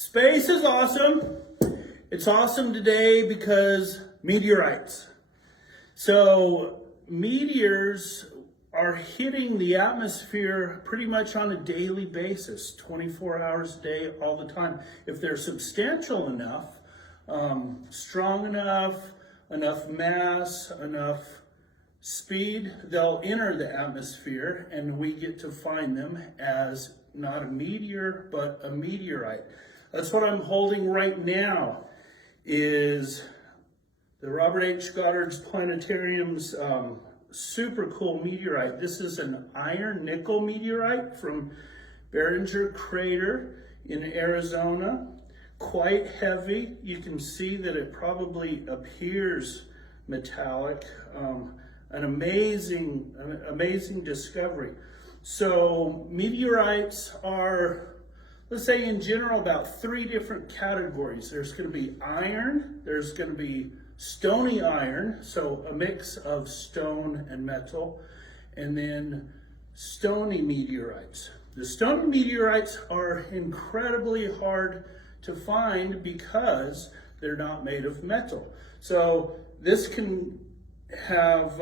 Space is awesome. It's awesome today because meteorites. So meteors are hitting the atmosphere pretty much on a daily basis, 24 hours a day, all the time. If they're substantial enough, strong enough, enough mass, enough speed, they'll enter the atmosphere and we get to find them as not a meteor, but a meteorite. That's what I'm holding right now, is the Robert H. Goddard Planetarium's super cool meteorite. This is an iron nickel meteorite from Barringer Crater in Arizona. Quite heavy. You can see that it probably appears metallic. An amazing discovery. So meteorites are, let's say in general, about 3 different categories. There's going to be iron, there's going to be stony iron, so a mix of stone and metal, and then stony meteorites. The stony meteorites are incredibly hard to find because they're not made of metal. So this can have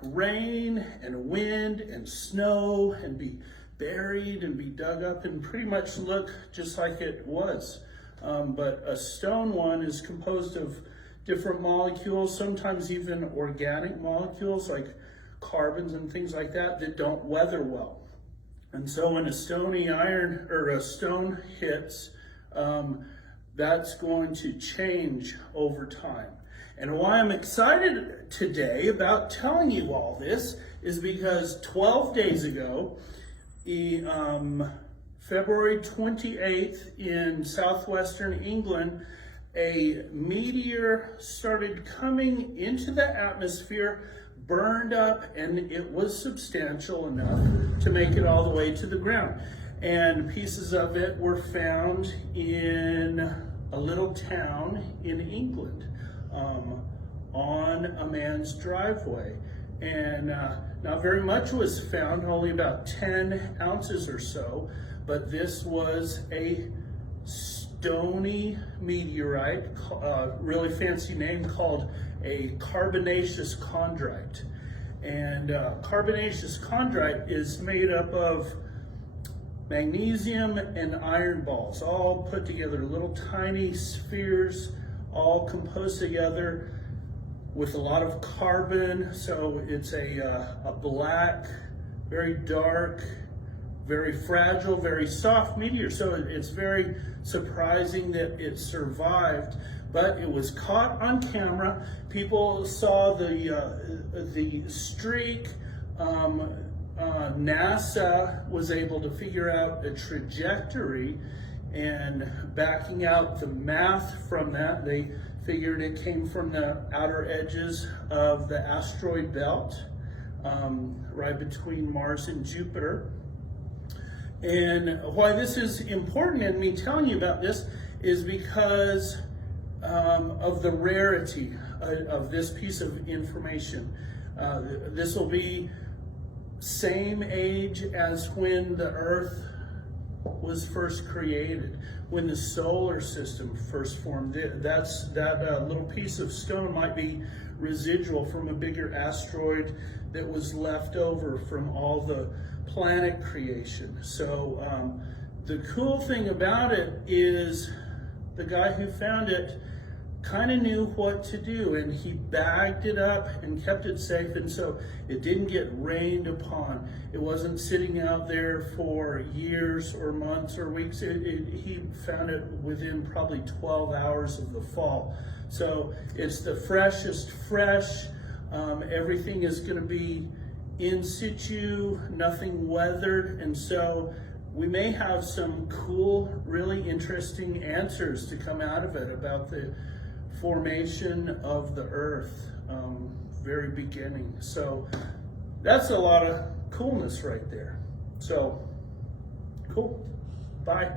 rain and wind and snow and be buried and be dug up and pretty much look just like it was. But a stone one is composed of different molecules, sometimes even organic molecules like carbons and things like that that don't weather well. And so when a stony iron or a stone hits, that's going to change over time. And why I'm excited today about telling you all this is because 12 days ago, February 28th in southwestern England, a meteor started coming into the atmosphere, burned up, and it was substantial enough to make it all the way to the ground. And pieces of it were found in a little town in England. On a man's driveway. And not very much was found, only about 10 ounces or so, but this was a stony meteorite, really fancy name, called a carbonaceous chondrite. And carbonaceous chondrite is made up of magnesium and iron balls, all put together, little tiny spheres, all composed together with a lot of carbon. So it's a black, very dark, very fragile, very soft meteor. So it's very surprising that it survived, but it was caught on camera. People saw the streak. NASA was able to figure out a trajectory, and backing out the math from that, they figured it came from the outer edges of the asteroid belt, right between Mars and Jupiter. And why this is important, and me telling you about this, is because of the rarity of this piece of information. This will be same age as when the Earth was first created, when the solar system first formed. That little piece of stone might be residual from a bigger asteroid that was left over from all the planet creation. So the cool thing about it is the guy who found it kind of knew what to do, and he bagged it up and kept it safe, and so it didn't get rained upon. It wasn't sitting out there for years or months or weeks. He found it within probably 12 hours of the fall. So it's the freshest fresh. Everything is going to be in situ, nothing weathered, and so we may have some cool, really interesting answers to come out of it about the formation of the Earth, very beginning. So that's a lot of coolness right there. So cool. Bye.